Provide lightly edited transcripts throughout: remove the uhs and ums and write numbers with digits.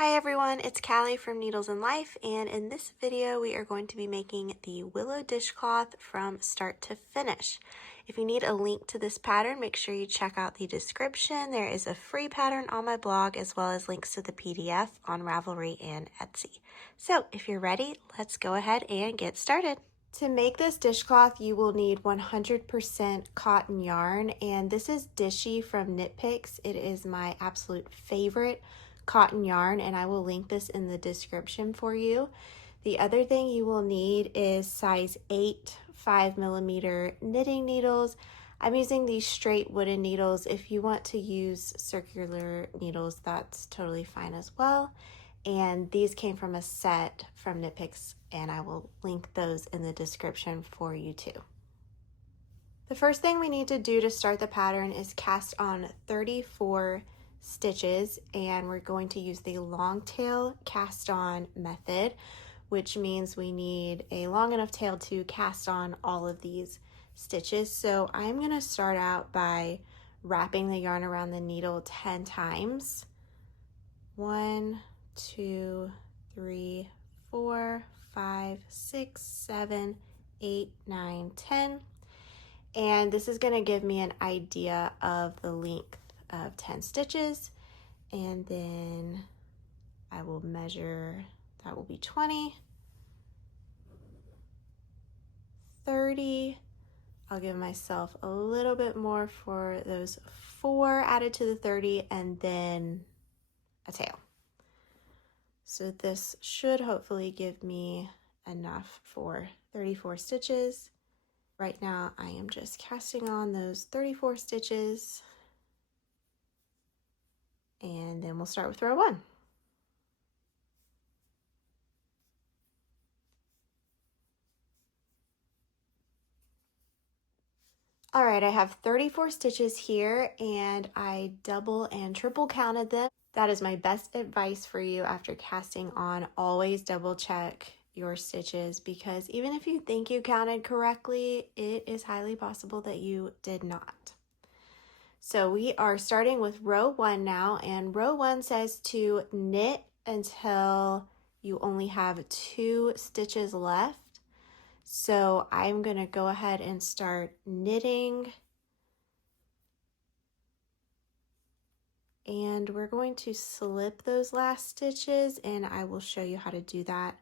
Hi everyone, it's Callie from Needles and Life, and in this video we are going to be making the Willow Dishcloth from start to finish. If you need a link to this pattern, make sure you check out the description. There is a free pattern on my blog as well as links to the PDF on Ravelry and Etsy. So if you're ready, let's go ahead and get started. To make this dishcloth, you will need 100% cotton yarn, and this is Dishy from Knit Picks. It is my absolute favorite cotton yarn, and I will link this in the description for you. The other thing you will need is size 8 5mm knitting needles. I'm using these straight wooden needles. If you want to use circular needles, that's totally fine as well. And these came from a set from Knit Picks, and I will link those in the description for you too. The first thing we need to do to start the pattern is cast on 34 stitches, and we're going to use the long tail cast on method, which means we need a long enough tail to cast on all of these stitches. So I'm going to start out by wrapping the yarn around the needle 10 times. 1, 2, 3, 4, 5, 6, 7, 8, 9, 10. And this is going to give me an idea of the length of 10 stitches. And then I will measure, that will be 20, 30. I'll give myself a little bit more for those 4 added to the 30, and then a tail. So this should hopefully give me enough for 34 stitches. Right now I am just casting on those 34 stitches, and then we'll start with row 1. All right, I have 34 stitches here, and I double and triple counted them. That is my best advice for you after casting on. Always double check your stitches, because even if you think you counted correctly, it is highly possible that you did not. So we are starting with row 1 now, and row 1 says to knit until you only have 2 stitches left. So I'm going to go ahead and start knitting, and we're going to slip those last stitches, and I will show you how to do that.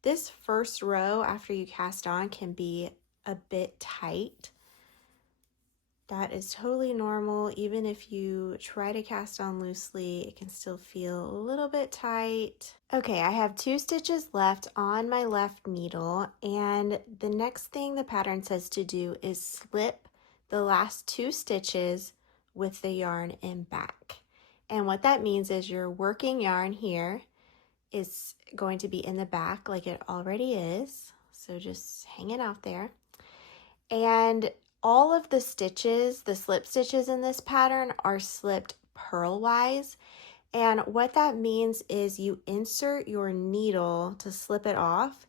This first row after you cast on can be a bit tight. That is totally normal. Even if you try to cast on loosely, it can still feel a little bit tight. Okay, I have 2 stitches left on my left needle, and the next thing the pattern says to do is slip the last 2 stitches with the yarn in back. And what that means is your working yarn here is going to be in the back like it already is. So just hang it out there. And all of the stitches, the slip stitches in this pattern, are slipped purlwise. And what that means is you insert your needle to slip it off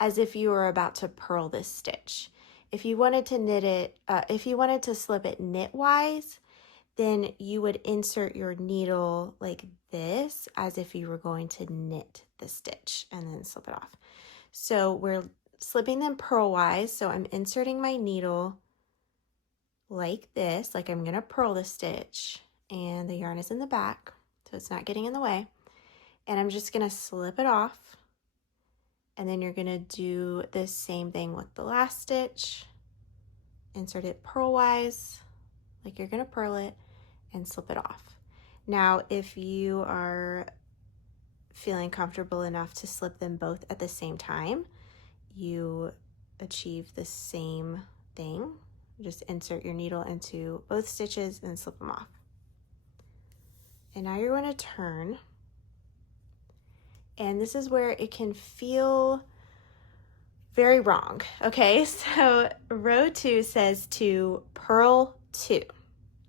as if you were about to purl this stitch. If you wanted to knit it, if you wanted to slip it knitwise, then you would insert your needle like this as if you were going to knit the stitch and then slip it off. So we're slipping them purlwise, so I'm inserting my needle like this, like I'm going to purl the stitch, and the yarn is in the back so it's not getting in the way, and I'm just going to slip it off, and then you're going to do the same thing with the last stitch. Insert it purlwise like you're going to purl it, and slip it off. Now if you are feeling comfortable enough to slip them both at the same time, you achieve the same thing. Just insert your needle into both stitches and slip them off. And now you're going to turn, and this is where it can feel very wrong. Okay, so row 2 says to purl 2,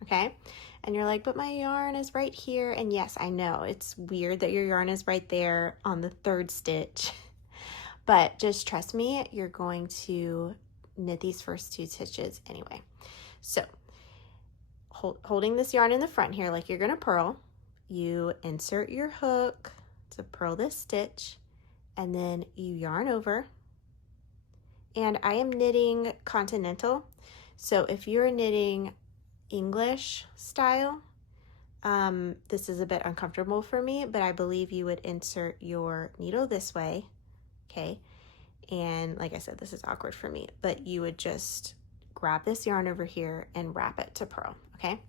okay? And you're like, but my yarn is right here. And yes, I know it's weird that your yarn is right there on the 3rd stitch, but just trust me, you're going to knit these first 2 stitches anyway. So holding this yarn in the front here like you're going to purl, you insert your hook to purl this stitch, and then you yarn over. And I am knitting continental, so if you're knitting English style, this is a bit uncomfortable for me, but I believe you would insert your needle this way, okay? And like I said, this is awkward for me, but you would just grab this yarn over here and wrap it to purl, okay?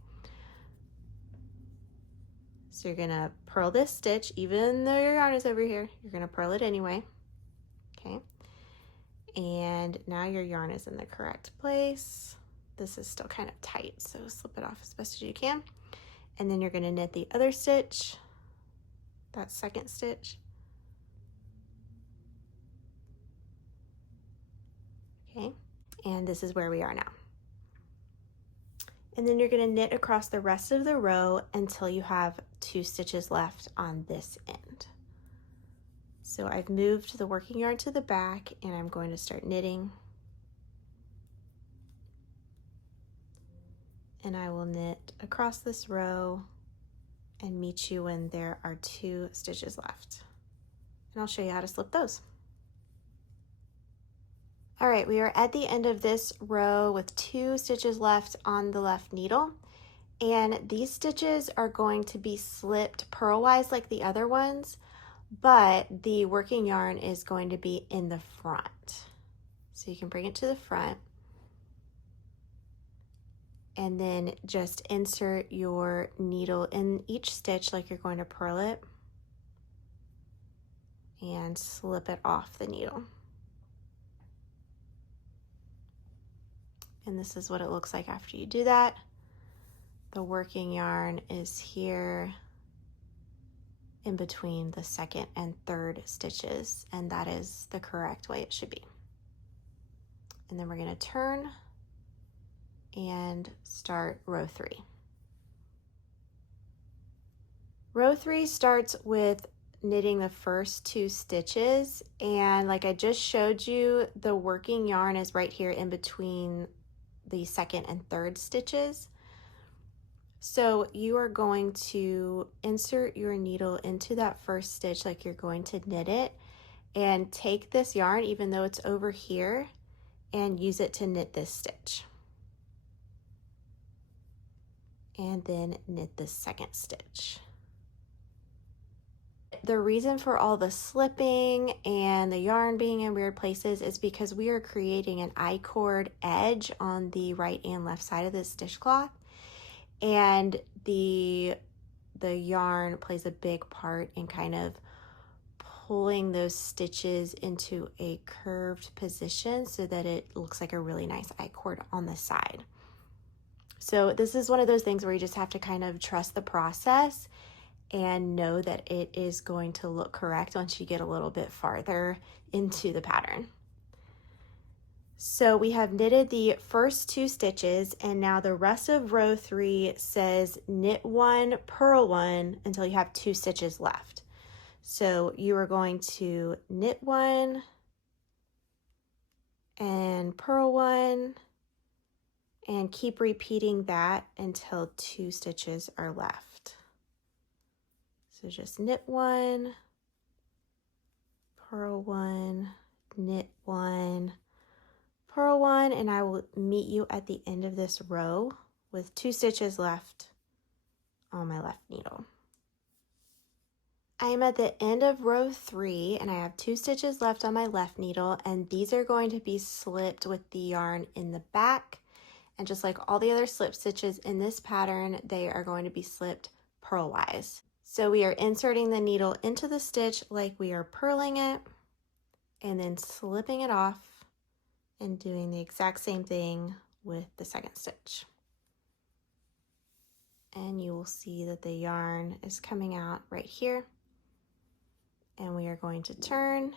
So you're gonna purl this stitch, even though your yarn is over here, you're gonna purl it anyway, okay? And now your yarn is in the correct place. This is still kind of tight, so slip it off as best as you can. And then you're gonna knit the other stitch, that second stitch. Okay, and this is where we are now. And then you're gonna knit across the rest of the row until you have 2 stitches left on this end. So I've moved the working yarn to the back and I'm going to start knitting. And I will knit across this row and meet you when there are 2 stitches left. And I'll show you how to slip those. All right, we are at the end of this row with 2 stitches left on the left needle. And these stitches are going to be slipped purlwise like the other ones, but the working yarn is going to be in the front. So you can bring it to the front and then just insert your needle in each stitch like you're going to purl it and slip it off the needle. And this is what it looks like after you do that. The working yarn is here in between the second and third stitches, and that is the correct way it should be. And then we're going to turn and start row 3. Row 3 starts with knitting the first 2 stitches, and like I just showed you, the working yarn is right here in between the second and third stitches. So you are going to insert your needle into that first stitch like you're going to knit it, and take this yarn, even though it's over here, and use it to knit this stitch. And then knit the second stitch. The reason for all the slipping and the yarn being in weird places is because we are creating an I-cord edge on the right and left side of this dishcloth, and the yarn plays a big part in kind of pulling those stitches into a curved position so that it looks like a really nice I-cord on the side. So this is one of those things where you just have to kind of trust the process and know that it is going to look correct once you get a little bit farther into the pattern. So we have knitted the first 2 stitches, and now the rest of row 3 says knit 1, purl 1 until you have 2 stitches left. So you are going to knit 1 and purl 1 and keep repeating that until 2 stitches are left. So just knit 1, purl 1, knit 1, purl 1, and I will meet you at the end of this row with 2 stitches left on my left needle. I am at the end of row 3 and I have 2 stitches left on my left needle, and these are going to be slipped with the yarn in the back. And just like all the other slip stitches in this pattern, they are going to be slipped purlwise. So we are inserting the needle into the stitch like we are purling it, and then slipping it off and doing the exact same thing with the second stitch. And you will see that the yarn is coming out right here. And we are going to turn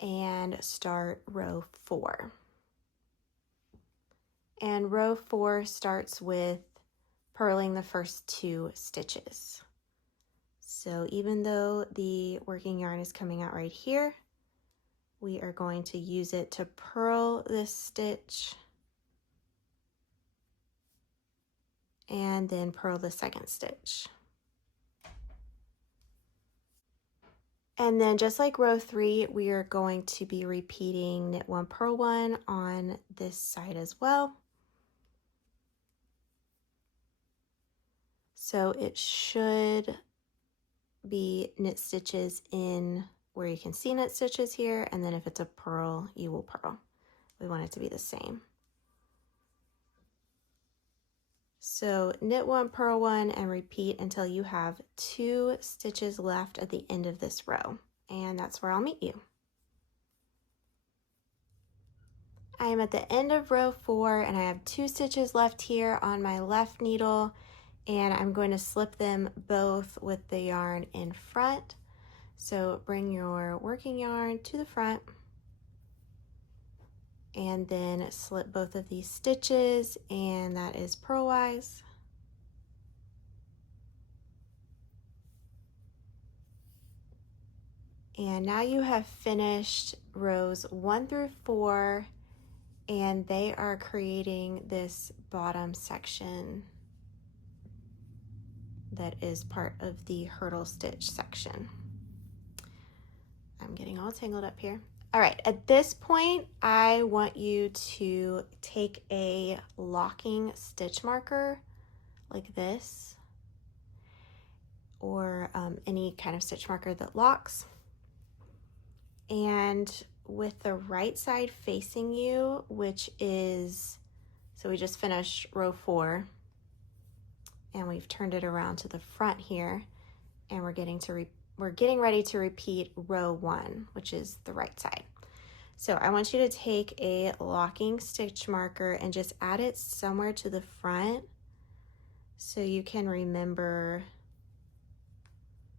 and start row 4. And row 4 starts with purling the first 2 stitches. So even though the working yarn is coming out right here, we are going to use it to purl this stitch and then purl the second stitch. And then just like row 3, we are going to be repeating knit 1, purl 1 on this side as well. So it should be knit stitches in where you can see knit stitches here, and then if it's a purl, you will purl. We want it to be the same. So knit 1, purl 1, and repeat until you have 2 stitches left at the end of this row, and that's where I'll meet you. I am at the end of row 4 and I have 2 stitches left here on my left needle, and I'm going to slip them both with the yarn in front. So bring your working yarn to the front and then slip both of these stitches, and that is purlwise. And now you have finished rows 1 through 4, and they are creating this bottom section that is part of the hurdle stitch section. I'm getting all tangled up here. All right, at this point, I want you to take a locking stitch marker like this, or any kind of stitch marker that locks. And with the right side facing you, which is, so we just finished row 4, and we've turned it around to the front here, and we're getting ready to repeat row 1, which is the right side. So I want you to take a locking stitch marker and just add it somewhere to the front so you can remember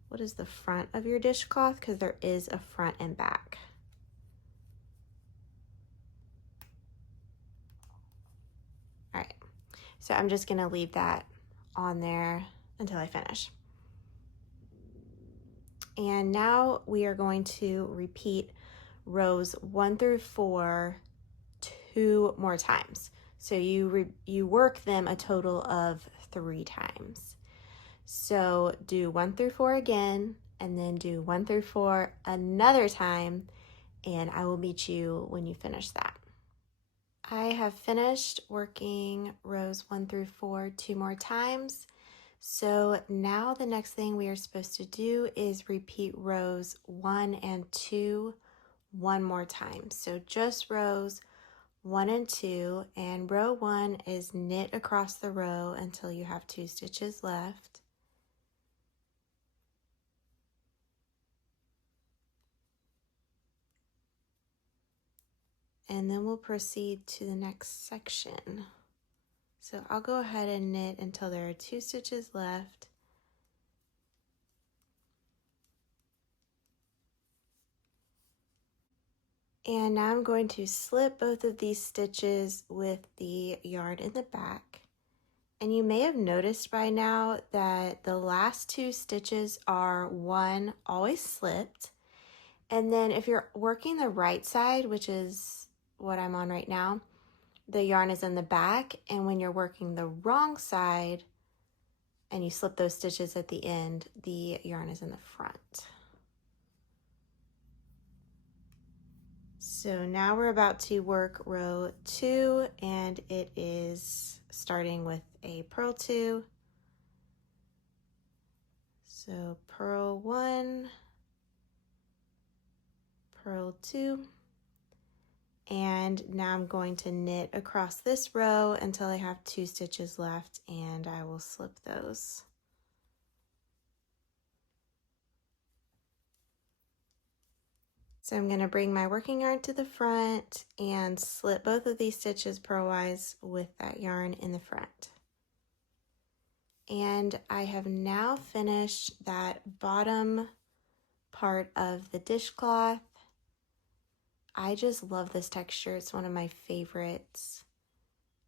what is the front of your dishcloth, because there is a front and back. All right, so I'm just gonna leave that on there until I finish. And now we are going to repeat rows 1 through 4 2 more times. So you work them a total of 3 times. So do 1 through 4 again, and then do 1 through 4 another time, and I will meet you when you finish that. I have finished working rows 1 through 4 2 more times. So now the next thing we are supposed to do is repeat rows 1 and 2 1 more time. So just rows 1 and 2, and row 1 is knit across the row until you have 2 stitches left. And then we'll proceed to the next section. So I'll go ahead and knit until there are 2 stitches left. And now I'm going to slip both of these stitches with the yarn in the back. And you may have noticed by now that the last 2 stitches are one always slipped. And then if you're working the right side, which is what I'm on right now, the yarn is in the back, and when you're working the wrong side and you slip those stitches at the end, the yarn is in the front. So now we're about to work row 2, and it is starting with a purl 2. So purl 1, purl 2. And now I'm going to knit across this row until I have 2 stitches left, and I will slip those. So I'm going to bring my working yarn to the front and slip both of these stitches purlwise with that yarn in the front. And I have now finished that bottom part of the dishcloth. I just love this texture. It's one of my favorites.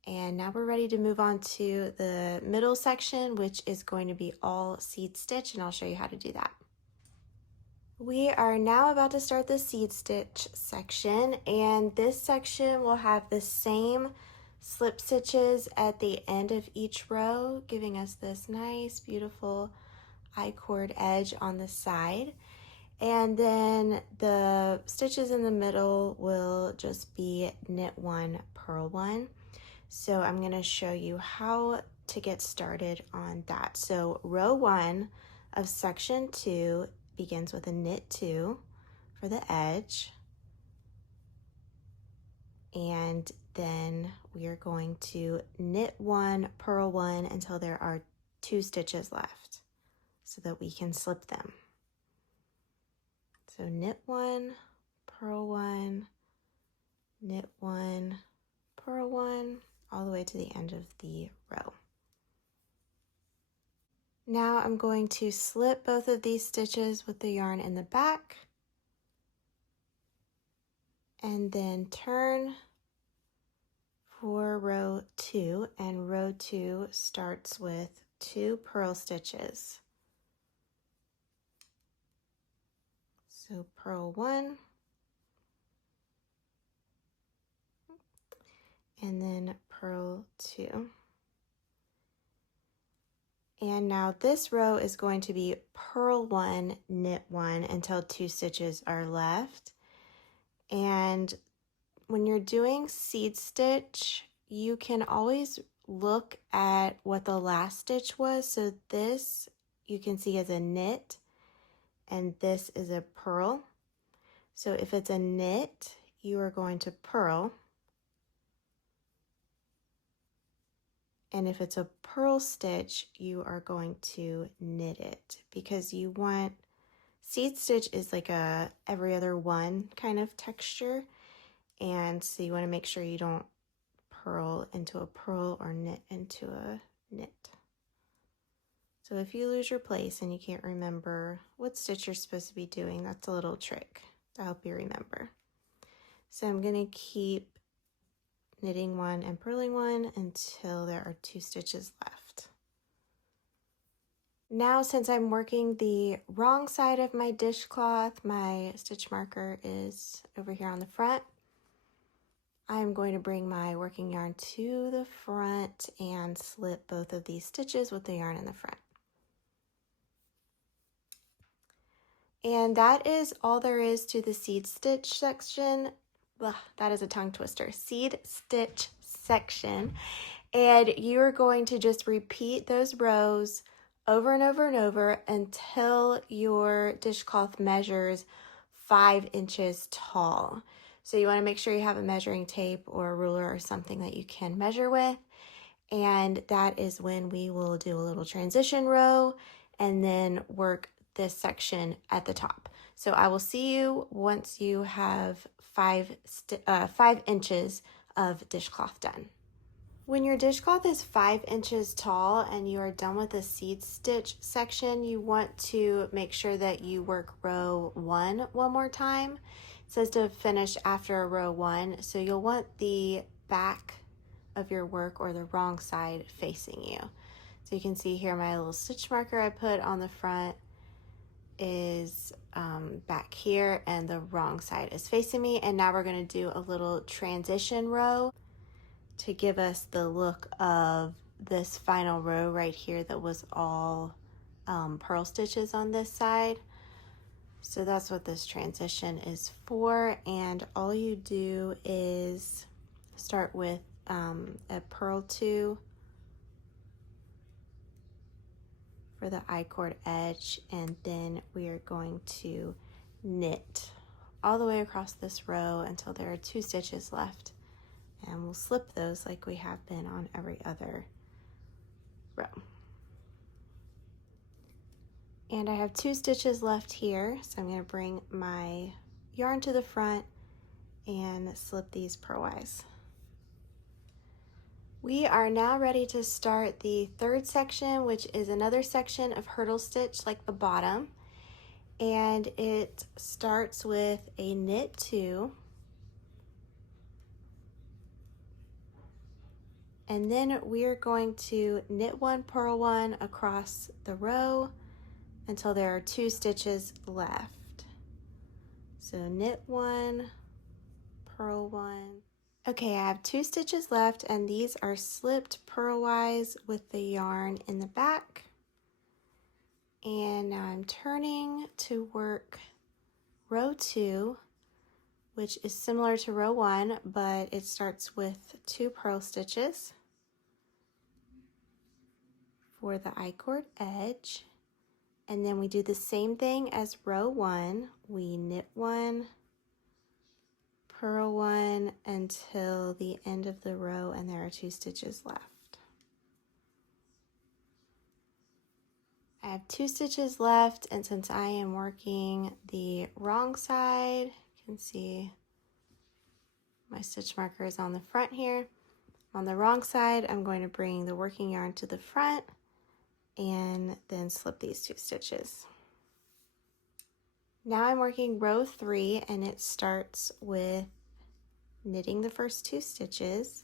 And now we're ready to move on to the middle section, which is going to be all seed stitch, and I'll show you how to do that. We are now about to start the seed stitch section, and this section will have the same slip stitches at the end of each row, giving us this nice, beautiful I-cord edge on the side. And then the stitches in the middle will just be knit one, purl one. So I'm going to show you how to get started on that. So row 1 of section 2 begins with a knit 2 for the edge. And then we are going to knit 1, purl 1 until there are 2 stitches left so that we can slip them. So knit 1, purl 1, knit 1, purl 1, all the way to the end of the row. Now I'm going to slip both of these stitches with the yarn in the back and then turn for row 2, and row 2 starts with 2 purl stitches. So purl 1 and then purl 2. And now this row is going to be purl 1, knit 1 until 2 stitches are left. And when you're doing seed stitch, you can always look at what the last stitch was. So this you can see as a knit, and this is a purl. So if it's a knit, you are going to purl. And if it's a purl stitch, you are going to knit it, because you want, seed stitch is like a every other one kind of texture. And so you want to make sure you don't purl into a purl or knit into a knit. So if you lose your place and you can't remember what stitch you're supposed to be doing, that's a little trick to help you remember. So I'm going to keep knitting 1 and purling 1 until there are 2 stitches left. Now, since I'm working the wrong side of my dishcloth, my stitch marker is over here on the front. I'm going to bring my working yarn to the front and slip both of these stitches with the yarn in the front. And that is all there is to the seed stitch section. Ugh, that is a tongue twister. Seed stitch section. And you're going to just repeat those rows over and over and over until your dishcloth measures 5 inches tall. So you want to make sure you have a measuring tape or a ruler or something that you can measure with. And that is when we will do a little transition row and then work this section at the top. So I will see you once you have 5 inches of dishcloth done. When your dishcloth is 5 inches tall and you are done with the seed stitch section, you want to make sure that you work row 1 one more time. It says to finish after row 1, so you'll want the back of your work or the wrong side facing you. So you can see here my little stitch marker I put on the front is back here and the wrong side is facing me. And now we're going to do a little transition row to give us the look of this final row right here that was all purl stitches on this side. So that's what this transition is for. And all you do is start with a purl 2 for the I-cord edge, and then we are going to knit all the way across this row until there are 2 stitches left, and we'll slip those like we have been on every other row. And I have 2 stitches left here, so I'm going to bring my yarn to the front and slip these purlwise. We are now ready to start the third section, which is another section of hurdle stitch like the bottom. And it starts with a knit 2. And then we're going to knit 1, purl 1 across the row until there are 2 stitches left. So knit 1, purl 1. Okay, I have 2 stitches left, and these are slipped purlwise with the yarn in the back. And now I'm turning to work row 2, which is similar to row 1, but it starts with 2 purl stitches for the I-cord edge. And then we do the same thing as row 1. We knit 1, purl 1 until the end of the row, and there are 2 stitches left. I have 2 stitches left, and since I am working the wrong side, you can see my stitch marker is on the front here. On the wrong side, I'm going to bring the working yarn to the front and then slip these 2 stitches. Now I'm working row 3, and it starts with knitting the first 2 stitches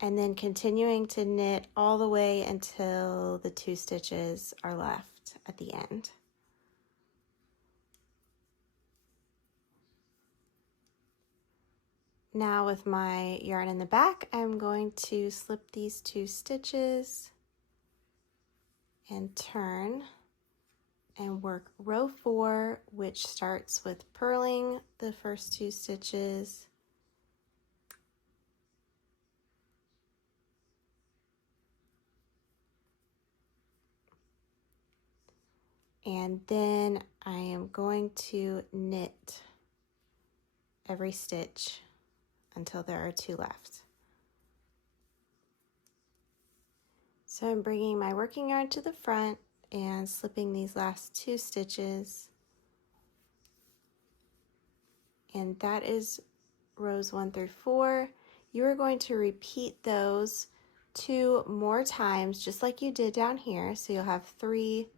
and then continuing to knit all the way until the 2 stitches are left at the end. Now with my yarn in the back, I'm going to slip these 2 stitches and turn and work row 4, which starts with purling the first 2 stitches and then I am going to knit every stitch until there are 2 left. So I'm bringing my working yarn to the front and slipping these last 2 stitches, and that is rows 1 through 4. You are going to repeat those 2 more times just like you did down here, so you'll have 3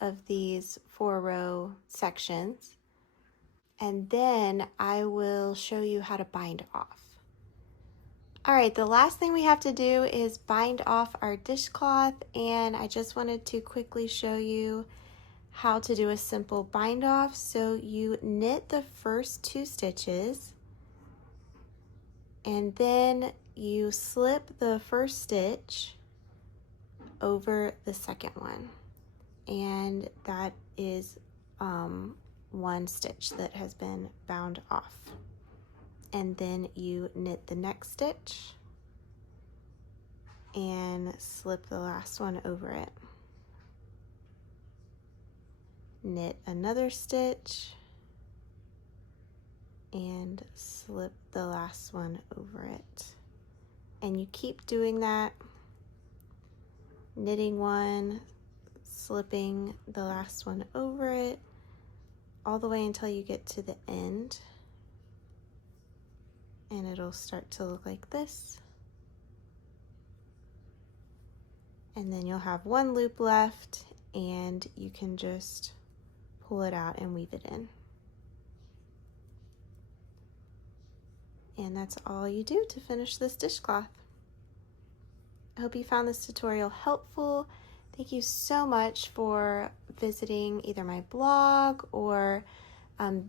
of these 4-row sections, and then I will show you how to bind off. All right, the last thing we have to do is bind off our dishcloth, and I just wanted to quickly show you how to do a simple bind off. So you knit the first 2 stitches, and then you slip the first stitch over the second one, and that is 1 stitch that has been bound off. And then you knit the next stitch and slip the last one over it. Knit another stitch and slip the last one over it. And you keep doing that, knitting one, slipping the last one over it, all the way until you get to the end. And it'll start to look like this. And then you'll have 1 loop left, and you can just pull it out and weave it in. And that's all you do to finish this dishcloth. I hope you found this tutorial helpful. Thank you so much for visiting either my blog or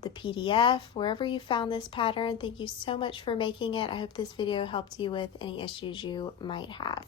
the PDF, wherever you found this pattern. Thank you so much for making it. I hope this video helped you with any issues you might have.